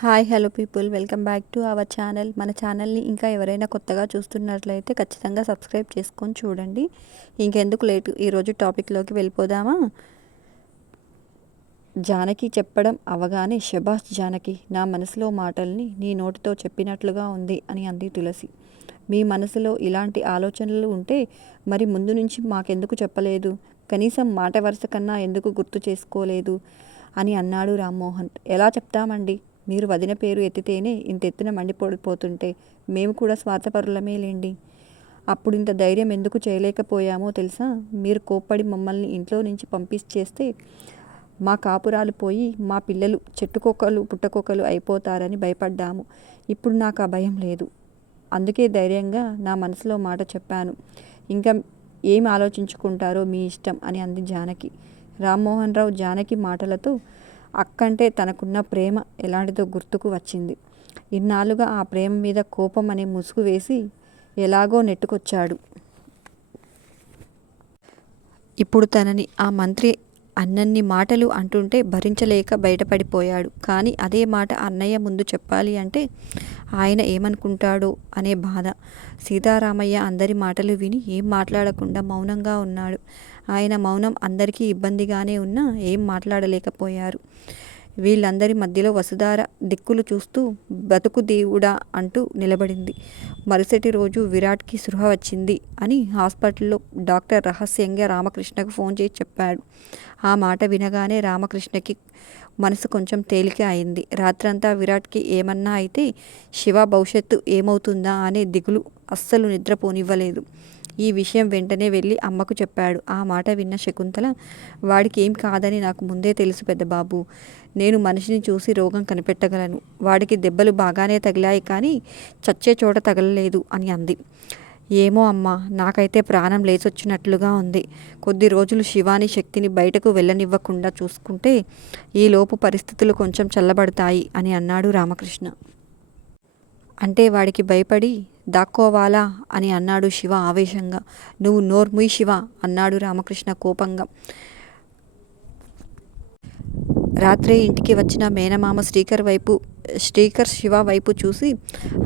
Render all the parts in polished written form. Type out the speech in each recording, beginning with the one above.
Hi hello people, welcome back to our channel. మన ఛానల్ని ఇంకా ఎవరైనా కొత్తగా చూస్తున్నట్లయితే ఖచ్చితంగా సబ్స్క్రైబ్ చేసుకొని చూడండి. ఇంకెందుకు లేటు, ఈరోజు టాపిక్లోకి వెళ్ళిపోదామా. జానకి చెప్పడం అవగానే, శబాష్ జానకి, నా మనసులో మాటల్ని నీ నోటితో చెప్పినట్లుగా ఉంది అని అంది తులసి. మీ మనసులో ఇలాంటి ఆలోచనలు ఉంటే మరి ముందు నుంచి మాకెందుకు చెప్పలేదు? కనీసం మాట వరుస కన్నా ఎందుకు గుర్తు చేసుకోలేదు అని అన్నాడు రామ్మోహన్. ఎలా చెప్తామండి, మీరు వదిన పేరు ఎత్తితేనే ఇంతెత్తున మండిపోతుంటే మేము కూడా స్వార్థపరులమే లేండి. అప్పుడు ఇంత ధైర్యం ఎందుకు చేయలేకపోయామో తెలుసా? మీరు కోప్పడి మమ్మల్ని ఇంట్లో నుంచి పంపించేస్తే మా కాపురాలు పోయి మా పిల్లలు చెట్టుకొక్కలు పుట్టకొక్కలు అయిపోతారని భయపడ్డాము. ఇప్పుడు నాకు ఆ భయం లేదు. అందుకే ధైర్యంగా నా మనసులో మాట చెప్పాను. ఇంకా ఏం ఆలోచించుకుంటారో మీ ఇష్టం అని అంది జానకి. రామ్మోహన్ రావు జానకి మాటలతో అక్కంటే తనకున్న ప్రేమ ఎలాంటిదో గుర్తుకు వచ్చింది. ఇన్నాళ్ళుగా ఆ ప్రేమ మీద కోపం అనే ముసుగు వేసి ఎలాగో నెట్టుకొచ్చాడు. ఇప్పుడు తనని ఆ మంత్రి అన్నన్ని మాటలు అంటుంటే భరించలేక బయటపడిపోయాడు. కానీ అదే మాట అన్నయ్య ముందు చెప్పాలి అంటే ఆయన ఏమనుకుంటాడో అనే బాధ. సీతారామయ్య అందరి మాటలు విని ఏం మాట్లాడకుండా మౌనంగా ఉన్నాడు. ఆయన మౌనం అందరికీ ఇబ్బందిగానే ఉన్నా ఏం మాట్లాడలేకపోయారు. వీళ్ళందరి మధ్యలో వసుధార దిక్కులు చూస్తూ బతుకు దేవుడా అంటూ నిలబడింది. మరుసటి రోజు విరాట్కి స్పృహ వచ్చింది అని హాస్పిటల్లో డాక్టర్ రహస్యంగా రామకృష్ణకు ఫోన్ చేసి చెప్పాడు. ఆ మాట వినగానే రామకృష్ణకి మనసు కొంచెం తేలిక అయింది. రాత్రంతా విరాట్కి ఏమన్నా అయితే శివ భవిష్యత్తు ఏమవుతుందా అనే దిగులు అస్సలు నిద్రపోనివ్వలేదు. ఈ విషయం వెంటనే వెళ్ళి అమ్మకు చెప్పాడు. ఆ మాట విన్న శకుంతల, వాడికి ఏం కాదని నాకు ముందే తెలుసు పెద్దబాబు. నేను మనిషిని చూసి రోగం కనిపెట్టగలను. వాడికి దెబ్బలు బాగానే తగిలాయి కానీ చచ్చే చోట తగలలేదు అని అంది. ఏమో అమ్మా, నాకైతే ప్రాణం లేచొచ్చినట్లుగా ఉంది. కొద్ది రోజులు శివాని శక్తిని బయటకు వెళ్ళనివ్వకుండా చూసుకుంటే ఈలోపు పరిస్థితులు కొంచెం చల్లబడతాయి అని అన్నాడు రామకృష్ణ. అంటే వాడికి భయపడి దాక్కోవాలా అని అన్నాడు శివ ఆవేశంగా. నువ్వు నోర్ముయ్ శివ అన్నాడు రామకృష్ణ కోపంగా. రాత్రే ఇంటికి వచ్చిన మేనమామ శ్రీకర్ శివ వైపు చూసి,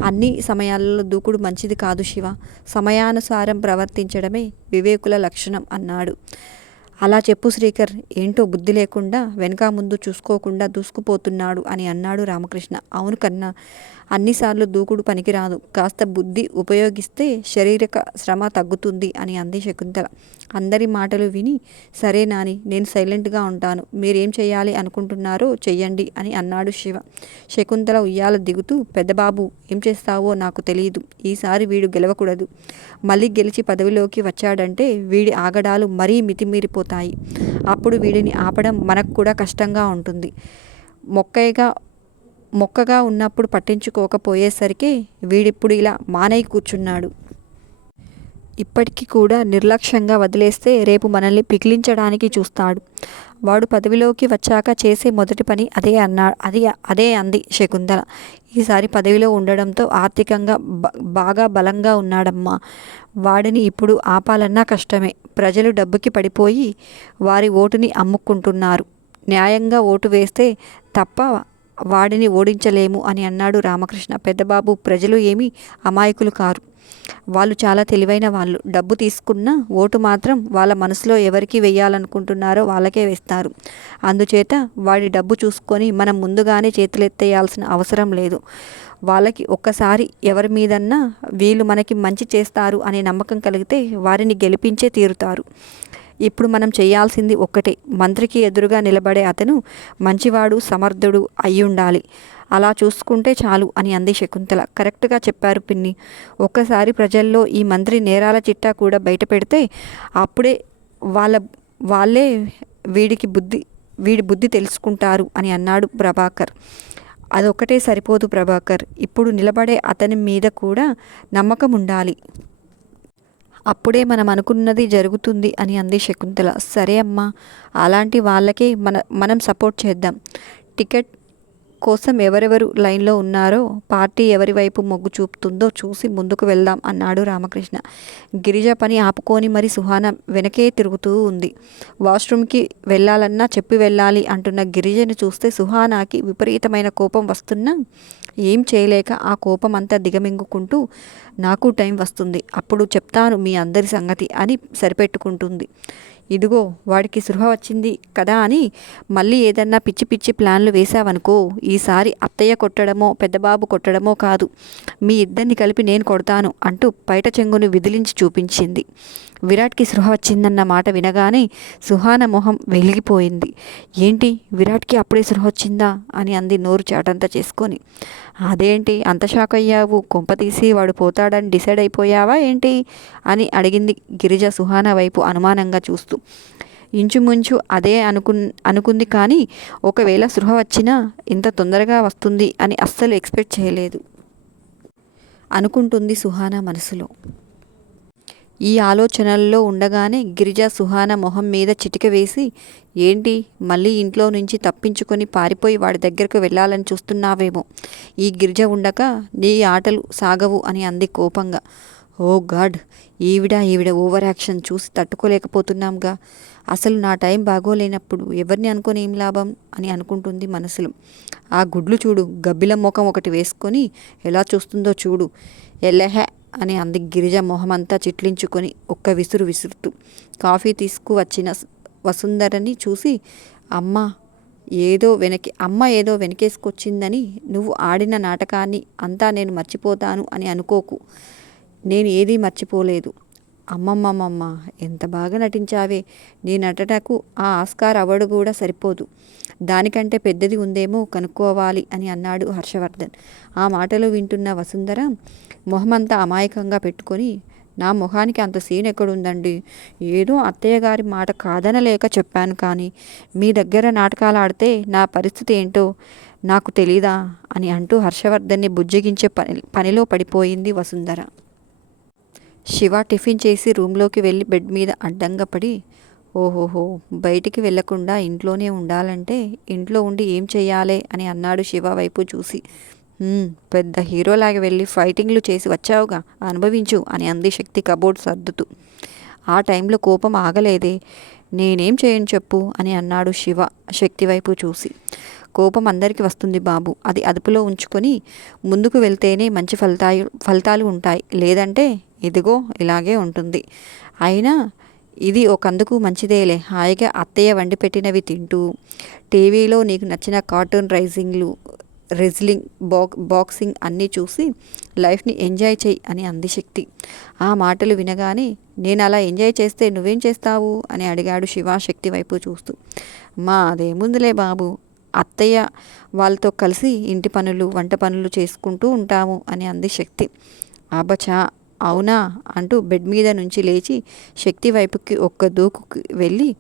అన్ని సమయాలలో దూకుడు మంచిది కాదు శివ. సమయానుసారం ప్రవర్తించడమే వివేకుల లక్షణం అన్నాడు. అలా చెప్పు శ్రీకర్, ఏంటో బుద్ధి లేకుండా వెనక ముందు చూసుకోకుండా దూసుకుపోతున్నాడు అని అన్నాడు రామకృష్ణ. అవును కన్నా, అన్నిసార్లు దూకుడు పనికిరాదు. కాస్త బుద్ధి ఉపయోగిస్తే శారీరక శ్రమ తగ్గుతుంది అని అంది శకుంతల. అందరి మాటలు విని, సరే నాని, నేను సైలెంట్గా ఉంటాను. మీరేం చేయాలి అనుకుంటున్నారో చెయ్యండి అని అన్నాడు శివ. శకుంతల ఉయ్యాల దిగుతూ, పెద్దబాబు, ఏం చేస్తావో నాకు తెలియదు. ఈసారి వీడు గెలవకూడదు. మళ్ళీ గెలిచి పదవిలోకి వచ్చాడంటే వీడి ఆగడాలు మరీ మితిమీరిపోతాయి. అప్పుడు వీడిని ఆపడం మనకు కూడా కష్టంగా ఉంటుంది. మొక్కగా ఉన్నప్పుడు పట్టించుకోకపోయేసరికి వీడిప్పుడు ఇలా మానై కూర్చున్నాడు. ఇప్పటికీ కూడా నిర్లక్ష్యంగా వదిలేస్తే రేపు మనల్ని పిగిలించడానికి చూస్తాడు. వాడు పదవిలోకి వచ్చాక చేసే మొదటి పని అదే అంది శకుంతల. ఈసారి పదవిలో ఉండడంతో ఆర్థికంగా బాగా బలంగా ఉన్నాడమ్మా. వాడిని ఇప్పుడు ఆపాలన్నా కష్టమే. ప్రజలు డబ్బుకి పడిపోయి వారి ఓటుని అమ్ముకుంటున్నారు. న్యాయంగా ఓటు వేస్తే తప్ప వాడిని ఓడించలేము అని అన్నాడు రామకృష్ణ. పెద్దబాబు, ప్రజలు ఏమీ అమాయకులు కారు. వాళ్ళు చాలా తెలివైన వాళ్ళు. డబ్బు తీసుకున్న ఓటు మాత్రం వాళ్ళ మనసులో ఎవరికి వేయాలనుకుంటున్నారో వాళ్ళకే వేస్తారు. అందుచేత వాడి డబ్బు చూసుకొని మనం ముందుగానే చేతులెత్తేయాల్సిన అవసరం లేదు. వాళ్ళకి ఒక్కసారి ఎవరి మీదన్నా వీళ్ళు మనకి మంచి చేస్తారు అనే నమ్మకం కలిగితే వారిని గెలిపించే తీరుతారు. ఇప్పుడు మనం చేయాల్సింది ఒక్కటే, మంత్రికి ఎదురుగా నిలబడే అతను మంచివాడు, సమర్థుడు అయ్యుండాలి. అలా చూసుకుంటే చాలు అని అంది శకుంతల. కరెక్ట్గా చెప్పారు పిన్ని. ఒక్కసారి ప్రజల్లో ఈ మంత్రి నేరాల చిట్టా కూడా బయట పెడితే అప్పుడే వాళ్ళే వీడి బుద్ధి తెలుసుకుంటారు అని అన్నాడు ప్రభాకర్. అదొక్కటే సరిపోదు ప్రభాకర్, ఇప్పుడు నిలబడే అతని మీద కూడా నమ్మకం ఉండాలి. అప్పుడే మనం అనుకున్నది జరుగుతుంది అని అంది శకుంతల. సరే అమ్మా, అలాంటి వాళ్ళకే మనం సపోర్ట్ చేద్దాం. కోసం ఎవరెవరు లైన్లో ఉన్నారో, పార్టీ ఎవరి వైపు మొగ్గు చూపుతుందో చూసి ముందుకు వెళ్దాం అన్నాడు రామకృష్ణ. గిరిజ పని ఆపుకొని మరి సుహాన వెనకే తిరుగుతూ ఉంది. వాష్రూమ్కి వెళ్ళాలన్నా చెప్పి వెళ్ళాలి అంటున్న గిరిజను చూస్తే సుహానాకి విపరీతమైన కోపం వస్తున్నా ఏం చేయలేక ఆ కోపం అంతా దిగమింగుకుంటూ నాకు టైం వస్తుంది, అప్పుడు చెప్తాను మీ అందరి సంగతి అని సరిపెట్టుకుంటుంది. ఇదిగో వాడికి సృహ వచ్చింది కదా అని మళ్ళీ ఏదన్నా పిచ్చి పిచ్చి ప్లాన్లు వేశావనుకో, ఈసారి అత్తయ్య కొట్టడమో పెద్దబాబు కొట్టడమో కాదు, మీ ఇద్దరిని కలిపి నేను కొడతాను అంటూ పైట చెంగును విదిలించి చూపించింది. విరాట్కి సృహ వచ్చిందన్న మాట వినగానే సుహాన మొహం వెలిగిపోయింది. ఏంటి విరాట్కి అప్పుడే సృహ వచ్చిందా అని అంది నోరు చాటంతా చేసుకొని. అదేంటి అంత షాక్ అయ్యావు, కొంపతీసి వాడు పోతాడని డిసైడ్ అయిపోయావా ఏంటి అని అడిగింది గిరిజ సుహాన వైపు అనుమానంగా చూస్తూ. ఇంచుమించు అదే అనుకుంది కానీ ఒకవేళ సృహ వచ్చినా ఇంత తొందరగా వస్తుంది అని అస్సలు ఎక్స్పెక్ట్ చేయలేదు అనుకుంటుంది సుహాన మనసులో. ఈ ఆలోచనల్లో ఉండగానే గిరిజ సుహాన మొహం మీద చిటిక వేసి, ఏంటి మళ్ళీ ఇంట్లో నుంచి తప్పించుకొని పారిపోయి వాడి దగ్గరకు వెళ్ళాలని చూస్తున్నావేమో, ఈ గిరిజ ఉండక నీ ఆటలు సాగవు అని అంది కోపంగా. ఓ గాడ్, ఈవిడ ఓవర్ యాక్షన్ చూసి తట్టుకోలేకపోతున్నాంగా, అసలు నా టైం బాగోలేనప్పుడు ఎవరిని అనుకొని ఏం లాభం అని అనుకుంటుంది మనసులో. ఆ గుడ్లు చూడు, గబ్బిల ముఖం ఒకటి వేసుకొని ఎలా చూస్తుందో చూడు, ఎల్లెహే అని అంది గిరిజ మొహమంతా చిట్లించుకొని ఒక్క విసురు విసురుతూ. కాఫీ తీసుకువచ్చిన వసుంధరని చూసి, అమ్మ ఏదో వెనకేసుకొచ్చిందని నువ్వు ఆడిన నాటకాన్ని అంతా నేను మర్చిపోతాను అని అనుకోకు, నేను ఏదీ మర్చిపోలేదు. అమ్మమ్మమ్మమ్మ ఎంత బాగా నటించావే, నీ నటనకు ఆ ఆస్కార్ అవార్డు కూడా సరిపోదు, దానికంటే పెద్దది ఉందేమో కనుక్కోవాలి అని అన్నాడు హర్షవర్ధన్. ఆ మాటలు వింటున్న వసుంధర మొహమంతా అమాయకంగా పెట్టుకొని, నా మొహానికి అంత సీన్ ఎక్కడుందండి, ఏదో అత్తయ్య గారి మాట కాదనలేక చెప్పాను, కానీ మీ దగ్గర నాటకాలు ఆడితే నా పరిస్థితి ఏంటో నాకు తెలీదా అని అంటూ హర్షవర్ధన్ని బుజ్జగించే పనిలో పడిపోయింది వసుంధర. శివ టిఫిన్ చేసి రూమ్లోకి వెళ్ళి బెడ్ మీద అడ్డంగా పడి, ఓహోహో బయటికి వెళ్లకుండా ఇంట్లోనే ఉండాలంటే ఇంట్లో ఉండి ఏం చెయ్యాలే అని అన్నాడు శివ వైపు చూసి. పెద్ద హీరోలాగా వెళ్ళి ఫైటింగ్లు చేసి వచ్చావుగా, అనుభవించు అని అంది శక్తి కబోర్డ్ సర్దుతూ. ఆ టైంలో కోపం ఆగలేదే, నేనేం చేయను చెప్పు అని అన్నాడు శివ శక్తి వైపు చూసి. కోపం అందరికీ వస్తుంది బాబు, అది అదుపులో ఉంచుకొని ముందుకు వెళ్తేనే మంచి ఫలితాలు ఉంటాయి, లేదంటే ఇదిగో ఇలాగే ఉంటుంది. అయినా ఇది ఒకందుకు మంచిదేలే, హాయిగా అత్తయ్య వండి పెట్టినవి తింటూ టీవీలో నీకు నచ్చిన కార్టూన్ రెజ్లింగ్ బాక్సింగ్ అన్నీ చూసి లైఫ్ని ఎంజాయ్ చేయి అని అంది శక్తి. ఆ మాటలు వినగానే, నేను అలా ఎంజాయ్ చేస్తే నువ్వేం చేస్తావు అని అడిగాడు శివ శక్తి వైపు చూస్తూ. అదేముందిలే బాబు, అత్తయ్య వాళ్ళతో కలిసి ఇంటి పనులు వంట పనులు చేసుకుంటూ ఉంటాము అని అంది శక్తి. అబ్బచా అవునా అంటూ బెడ్ మీద నుంచి లేచి శక్తి వైపుకి ఒక్క దూకుకి వెళ్ళి,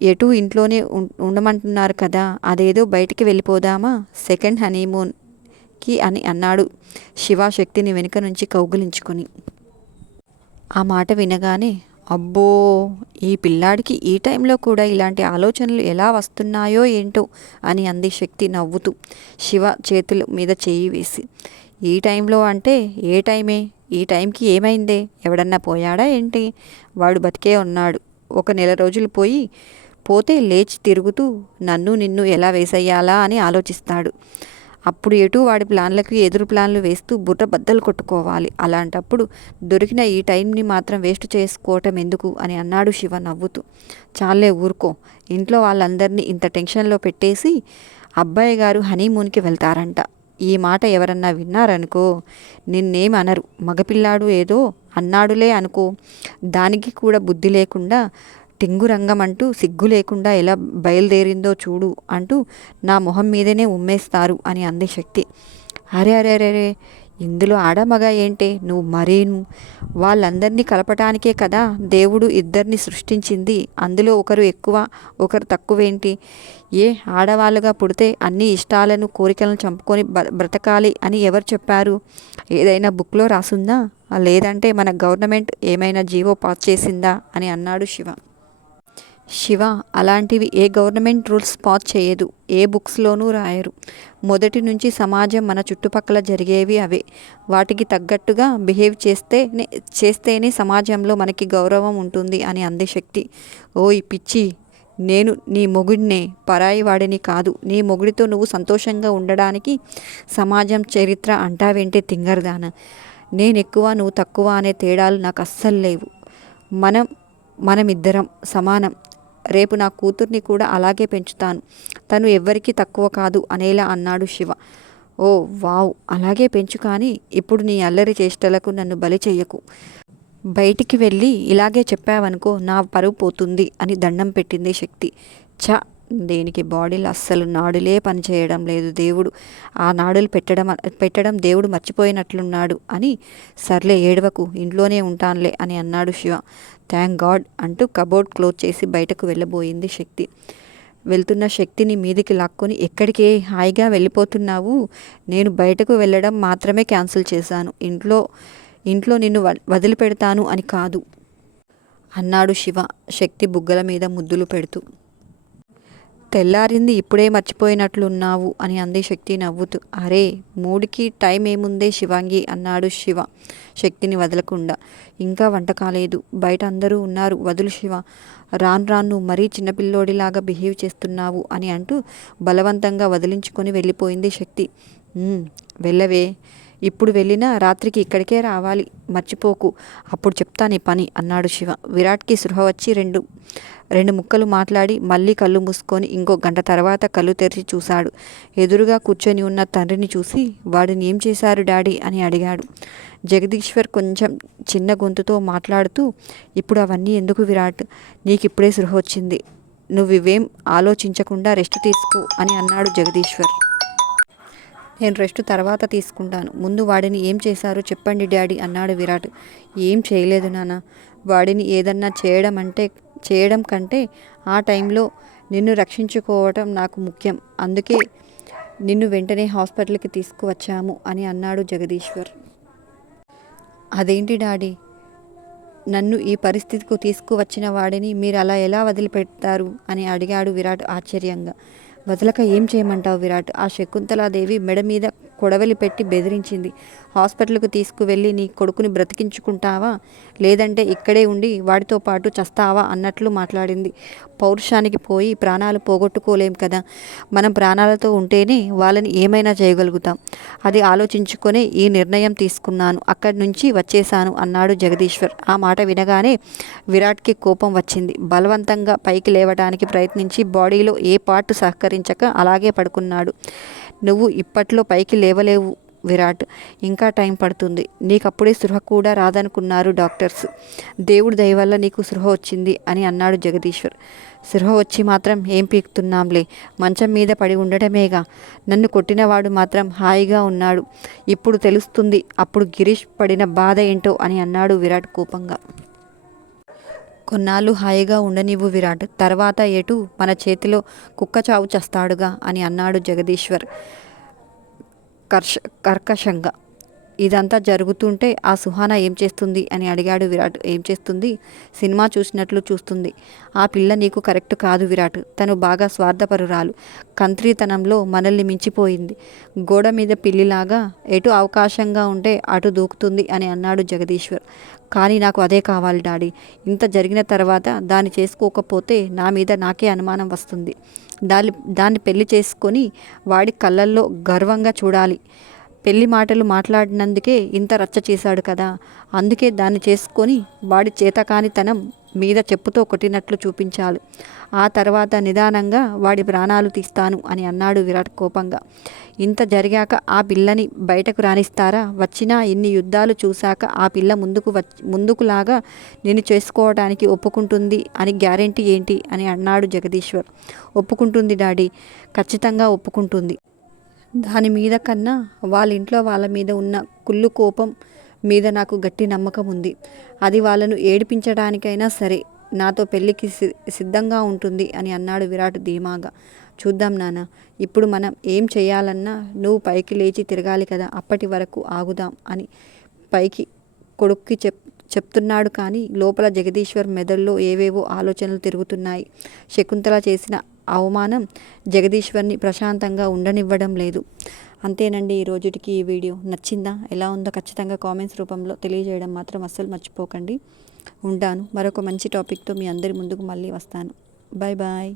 ఎటు ఇంట్లోనే ఉండమంటున్నారు కదా, అదేదో బయటికి వెళ్ళిపోదామా సెకండ్ హనీమూన్కి అని అన్నాడు శివ శక్తిని వెనుక నుంచి కౌగిలించుకొని. ఆ మాట వినగానే, అబ్బో ఈ పిల్లాడికి ఈ టైంలో కూడా ఇలాంటి ఆలోచనలు ఎలా వస్తున్నాయో ఏంటో అని అంది శక్తి నవ్వుతూ శివ చేతుల మీద చేయి వేసి. ఈ టైంలో అంటే ఏ టైమే, ఈ టైంకి ఏమైందే, ఎవడన్నా పోయాడా ఏంటి, వాడు బతికే ఉన్నాడు, ఒక నెల రోజులు పోతే లేచి తిరుగుతూ నిన్ను ఎలా వేసేయాలా అని ఆలోచిస్తాడు. అప్పుడు ఎటు వాడి ప్లాన్లకి ఎదురు ప్లాన్లు వేస్తూ బుర్ర బద్దలు కొట్టుకోవాలి. అలాంటప్పుడు దొరికిన ఈ టైంని మాత్రం వేస్ట్ చేసుకోవటం ఎందుకు అని అన్నాడు శివ నవ్వుతూ. చాలే ఊరుకో, ఇంట్లో వాళ్ళందరినీ ఇంత టెన్షన్లో పెట్టేసి అబ్బాయి గారు హనీమూన్కి వెళ్తారంట, ఈ మాట ఎవరన్నా విన్నారనుకో నిన్నేమనరు, మగపిల్లాడు ఏదో అన్నాడులే అనుకో, దానికి కూడా బుద్ధి లేకుండా టింగురంగం అంటూ సిగ్గు లేకుండా ఎలా బయలుదేరిందో చూడు అంటూ నా మొహం మీదనే ఉమ్మేస్తారు అని అంది శక్తి. అరే అరే అరే, ఇందులో ఆడమగ ఏంటే, నువ్వు మరేను, వాళ్ళందరినీ కలపటానికే కదా దేవుడు ఇద్దరిని సృష్టించింది, అందులో ఒకరు ఎక్కువ ఒకరు తక్కువేంటి, ఏ ఆడవాళ్ళుగా పుడితే అన్ని ఇష్టాలను కోరికలను చంపుకొని బ్రతకాలి అని ఎవరు చెప్పారు, ఏదైనా బుక్లో రాసుందా, లేదంటే మన గవర్నమెంట్ ఏమైనా జీవో పాస్ చేసిందా అని అన్నాడు శివ. శివ, అలాంటివి ఏ గవర్నమెంట్ రూల్స్ పాస్ చేయదు, ఏ బుక్స్లోనూ రాయరు. మొదటి నుంచి సమాజం మన చుట్టుపక్కల జరిగేవి అవే. వాటికి తగ్గట్టుగా బిహేవ్ చేస్తేనే సమాజంలో మనకి గౌరవం ఉంటుంది అని అంది శక్తి. ఓయ్ పిచ్చి, నేను నీ మొగుడినే, పరాయి వాడిని కాదు. నీ మొగుడితో నువ్వు సంతోషంగా ఉండడానికి సమాజం చరిత్ర అంటావేంటే తింగరదాన. నేనెక్కువ నువ్వు తక్కువ అనే తేడాలు నాకు అస్సలు లేవు. మనమిద్దరం సమానం. రేపు నా కూతుర్ని కూడా అలాగే పెంచుతాను. తను ఎవ్వరికీ తక్కువ కాదు అనేలా అన్నాడు శివ. ఓ వావ్, అలాగే పెంచు, కానీ ఇప్పుడు నీ అల్లరి చేష్టలకు నన్ను బలి చెయ్యకు. బయటికి వెళ్ళి ఇలాగే చెప్పావనుకో నా పరువు పోతుంది అని దండం పెట్టింది శక్తి. ఛ, దేనికి బాడీలో అస్సలు నాడులే పనిచేయడం లేదు. దేవుడు ఆ నాడులు పెట్టడం దేవుడు మర్చిపోయినట్లున్నాడు అని. సర్లే ఏడవకు, ఇంట్లోనే ఉంటానులే అని అన్నాడు శివ. థ్యాంక్ గాడ్ అంటూ కబోర్డ్ క్లోజ్ చేసి బయటకు వెళ్ళబోయింది శక్తి. వెళ్తున్న శక్తిని మీదికి లాక్కొని, ఎక్కడికే హాయిగా వెళ్ళిపోతున్నావు? నేను బయటకు వెళ్ళడం మాత్రమే క్యాన్సిల్ చేశాను. ఇంట్లో నిన్ను వదిలిపెడతాను అని కాదు అన్నాడు శివ శక్తి బుగ్గల మీద ముద్దులు పెడుతూ. తెల్లారింది, ఇప్పుడే మర్చిపోయినట్లున్నావు అని అంది శక్తి నవ్వుతూ. అరే, 3కి టైం ఏముందే శివాంగి అన్నాడు శివ శక్తిని వదలకుండా. ఇంకా వంట కాలేదు, బయట అందరూ ఉన్నారు, వదులు శివ. రాను మరీ చిన్నపిల్లోడిలాగా బిహేవ్ చేస్తున్నావు అని అంటూ బలవంతంగా వదిలించుకొని వెళ్ళిపోయింది శక్తి. వెళ్ళవే, ఇప్పుడు వెళ్ళినా రాత్రికి ఇక్కడికే రావాలి, మర్చిపోకు. అప్పుడు చెప్తా నీ పని అన్నాడు శివ. విరాట్కి సృహ వచ్చి రెండు ముక్కలు మాట్లాడి మళ్ళీ కళ్ళు మూసుకొని ఇంకో గంట తర్వాత కళ్ళు తెరిచి చూశాడు. ఎదురుగా కూర్చొని ఉన్న తండ్రిని చూసి, వాడిని ఏం చేశారు డాడీ అని అడిగాడు. జగదీశ్వర్ కొంచెం చిన్న గొంతుతో మాట్లాడుతూ, ఇప్పుడు అవన్నీ ఎందుకు విరాట్, నీకిప్పుడే సృహ వచ్చింది, నువ్వివేం ఆలోచించకుండా రెస్ట్ తీసుకో అని అన్నాడు జగదీశ్వర్. నేను రెస్ట్ తర్వాత తీసుకుంటాను, ముందు వాడిని ఏం చేశారో చెప్పండి డాడీ అన్నాడు విరాట్. ఏం చేయలేదు నాన్న, వాడిని ఏదన్నా చేయడం కంటే ఆ టైంలో నిన్ను రక్షించుకోవటం నాకు ముఖ్యం. అందుకే నిన్ను వెంటనే హాస్పిటల్కి తీసుకువచ్చాము అని అన్నాడు జగదీశ్వర్. అదేంటి డాడీ, నన్ను ఈ పరిస్థితికి తీసుకువచ్చిన వాడిని మీరు అలా ఎలా వదిలిపెడతారు అని అడిగాడు విరాట్ ఆశ్చర్యంగా. వదలక ఏం చేయమంటావు విరాట్? ఆ శకుంతలాదేవి మెడ మీద కొడవలి పెట్టి బెదిరించింది. హాస్పిటల్కు తీసుకువెళ్ళి నీ కొడుకుని బ్రతికించుకుంటావా, లేదంటే ఇక్కడే ఉండి వాడితో పాటు చస్తావా అన్నట్లు మాట్లాడింది. పౌరుషానికి పోయి ప్రాణాలు పోగొట్టుకోలేం కదా. మనం ప్రాణాలతో ఉంటేనే వాళ్ళని ఏమైనా చేయగలుగుతాం. అది ఆలోచించుకొనే ఈ నిర్ణయం తీసుకున్నాను, అక్కడి నుంచి వచ్చేశాను అన్నాడు జగదీశ్వర్. ఆ మాట వినగానే విరాట్కి కోపం వచ్చింది. బలవంతంగా పైకి లేవడానికి ప్రయత్నించి బాడీలో ఏ పార్ట్ సహకరించక అలాగే పడుకున్నాడు. నువ్వు ఇప్పట్లో పైకి లేవలేవు విరాట్, ఇంకా టైం పడుతుంది. నీకప్పుడే సృహ కూడా రాదనుకున్నారు డాక్టర్స్. దేవుడి దయ వల్ల నీకు సృహ వచ్చింది అని అన్నాడు జగదీశ్వర్. సృహ వచ్చి మాత్రం ఏం పీకుతున్నాంలే, మంచం మీద పడి ఉండటమేగా. నన్ను కొట్టినవాడు మాత్రం హాయిగా ఉన్నాడు. ఇప్పుడు తెలుస్తుంది అప్పుడు గిరీష్ పడిన బాధ ఏంటో అని అన్నాడు విరాట్ కోపంగా. కొన్నాళ్ళు హాయిగా ఉండనివ్వు విరాట్, తర్వాత ఎటు మన చేతిలో కుక్క చావు చస్తాడుగా అని అన్నాడు జగదీశ్వర్ కర్కశంగా. ఇదంతా జరుగుతుంటే ఆ సుహానా ఏం చేస్తుంది అని అడిగాడు విరాట్. ఏం చేస్తుంది? సినిమా చూసినట్లు చూస్తుంది. ఆ పిల్ల నీకు కరెక్ట్ కాదు విరాట్, తను బాగా స్వార్థపరురాలు, కంత్రీతనంలో మనల్ని మించిపోయింది. గోడ మీద పిల్లిలాగా ఎటు అవకాశంగా ఉంటే అటు దూకుతుంది అని అన్నాడు జగదీశ్వర్. కానీ నాకు అదే కావాలి డాడీ. ఇంత జరిగిన తర్వాత దాన్ని చేసుకోకపోతే నా మీద నాకే అనుమానం వస్తుంది. దాన్ని పెళ్లి చేసుకొని వాడి కళ్ళల్లో గర్వంగా చూడాలి. పెళ్లి మాటలు మాట్లాడినందుకే ఇంత రచ్చ చేశాడు కదా, అందుకే దాన్ని చేసుకొని వాడి చేతకానితనం మీద చెప్పుతో కొట్టినట్లు చూపించాలి. ఆ తర్వాత నిదానంగా వాడి ప్రాణాలు తీస్తాను అని అన్నాడు విరాట్ కోపంగా. ఇంత జరిగాక ఆ పిల్లని బయటకు రానిస్తారా? వచ్చినా ఇన్ని యుద్ధాలు చూశాక ఆ పిల్ల ముందుకులాగా నేను చేసుకోవడానికి ఒప్పుకుంటుంది అని గ్యారెంటీ ఏంటి అని అన్నాడు జగదీశ్వర్. ఒప్పుకుంటుంది డాడీ, ఖచ్చితంగా ఒప్పుకుంటుంది. దాని మీద కన్నా వాళ్ళ ఇంట్లో వాళ్ళ మీద ఉన్న కుళ్ళు కోపం మీద నాకు గట్టి నమ్మకం ఉంది. అది వాళ్ళను ఏడిపించడానికైనా సరే నాతో పెళ్ళికి సిద్ధంగా ఉంటుంది అని అన్నాడు విరాట్ ధీమాగా. చూద్దాం నాన్న, ఇప్పుడు మనం ఏం చేయాలన్నా నువ్వు పైకి లేచి తిరగాలి కదా, అప్పటి వరకు ఆగుదాం అని పైకి కొడుక్కి చెప్తున్నాడు కానీ లోపల జగదీశ్వర్ మెదడులో ఏవేవో ఆలోచనలు తిరుగుతున్నాయి. శకుంతల చేసిన అవమానం జగదీశ్వర్ని ప్రశాంతంగా ఉండనివ్వడం లేదు. అంతేనండి ఈ రోజుటికి ఈ వీడియో. నచ్చిందా? ఎలా ఉందో ఖచ్చితంగా కామెంట్స్ రూపంలో తెలియజేయడం మాత్రం అస్సలు మర్చిపోకండి. ఉంటాను. మరొక మంచి టాపిక్తో మీ అందరి ముందుకు మళ్ళీ వస్తాను. Bye bye.